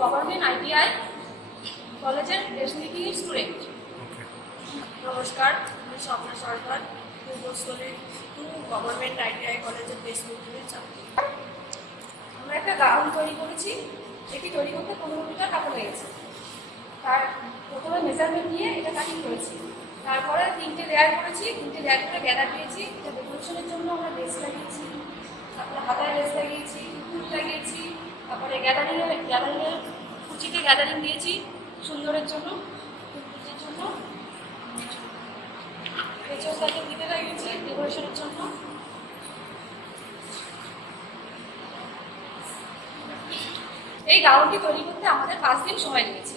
Government ITI কলেজের SDT student নমস্কার আমি স্বপ্না সরকার টু বছরের টু গভর্নমেন্ট আইটিআই কলেজের বেসমেন্টের চাকরি আমরা একটা গাউন তৈরি করেছি এটি তৈরি করতে পনেরো মিটার কাপড় লেগেছে। তার প্রথমে মেজারমেন্ট নিয়ে এটা কাটিং করেছি। তারপরে তিনটে লেয়ার করেছি তিনটে লেয়ার করে গ্যাদার দিয়েছি। এটা ডেকোরেশনের জন্য আমরা বেস লাগিয়েছি তারপরে হাতায় লেস লাগিয়েছি ফুল লাগিয়েছি তারপরে গ্যাদারিংয়ের গ্যাদারিংয়ের গ্যাদারিং দিয়েছি, সুন্দরের জন্য দিতে লাগিয়েছি জন্য। এই গাউনটি তৈরি করতে আমাদের পাঁচ দিন সময় লেগেছে।